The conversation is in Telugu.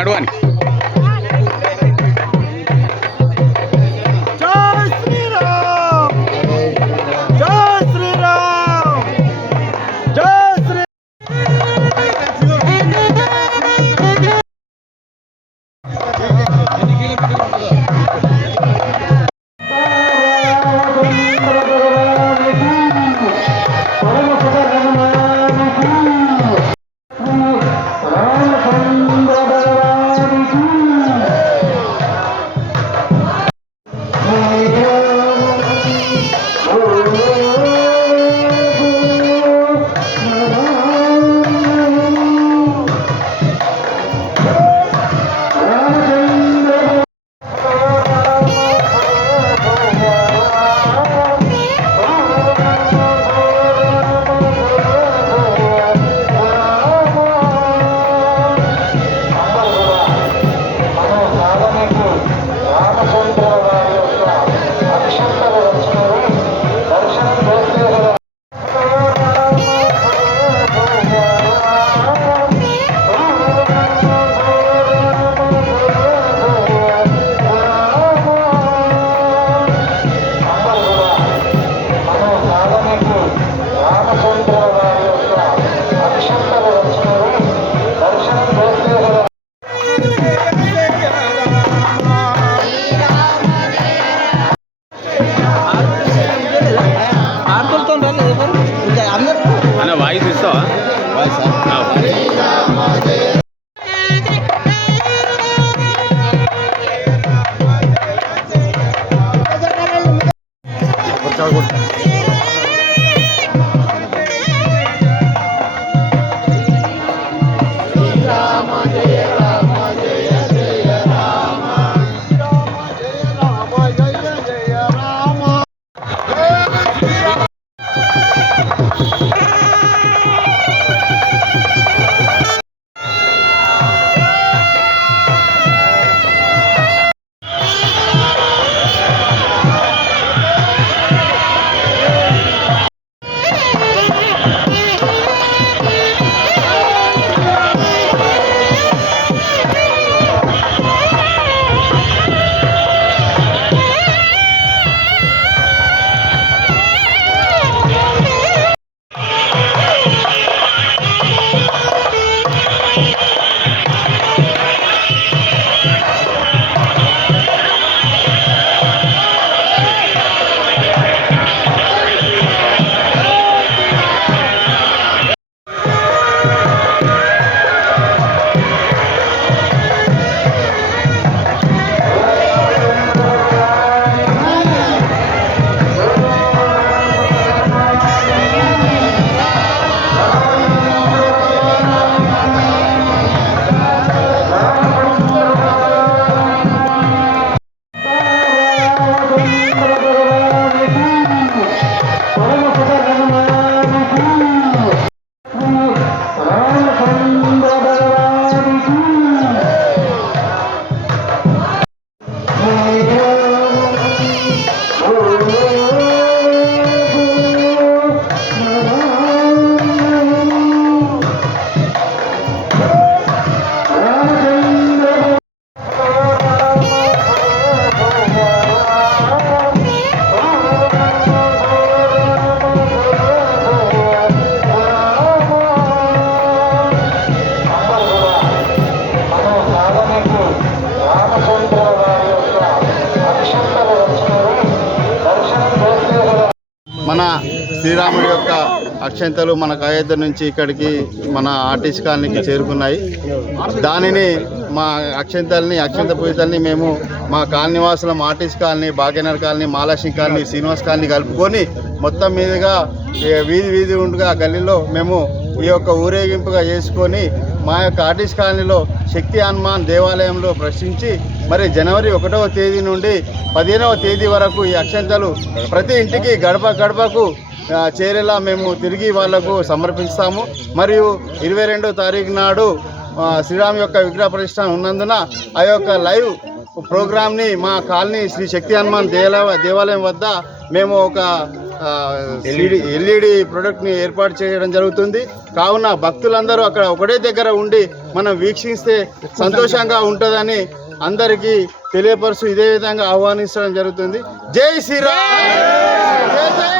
నడవని వాయిస్ ఇస్తావా? మన శ్రీరాముడి యొక్క అక్షంతలు మన అయోధ్య నుంచి ఇక్కడికి మన ఆర్టీసీ కాలనీకి చేరుకున్నాయి. దానిని మా అక్షంత పూజితల్ని మేము మా కాలనీ వాసులం RTC colony, Bhagyanagar colony, Mahalakshmi colony, Srinivas colony కలుపుకొని మొత్తం మీదుగా వీధి ఉండగా గల్లీలో మేము ఈ యొక్క ఊరేగింపుగా చేసుకొని మా యొక్క ఆర్టీసీ కాలనీలో శక్తి హనుమాన్ దేవాలయంలో ప్రశ్నించి మరి జనవరి 1వ తేదీ నుండి 15వ తేదీ వరకు ఈ అక్షంతలు ప్రతి ఇంటికి గడపకు చేరేలా మేము తిరిగి వాళ్లకు సమర్పిస్తాము. మరియు 22వ తారీఖు నాడు శ్రీరామ్ యొక్క విగ్రహ ప్రతిష్ఠ ఉన్నందున ఆ యొక్క లైవ్ ప్రోగ్రామ్ని మా కాలనీ శ్రీ శక్తి హనుమాన్ దేవాలయం వద్ద మేము ఒక ఎల్ఈడి ప్రొడక్ట్ని ఏర్పాటు చేయడం జరుగుతుంది. కావున భక్తులందరూ అక్కడ ఒకటే దగ్గర ఉండి మనం వీక్షిస్తే సంతోషంగా ఉంటుందని అందరికీ తెలియపరుస్తూ ఇదే విధంగా ఆహ్వానించడం జరుగుతుంది. జై శ్రీరామ్. జై జై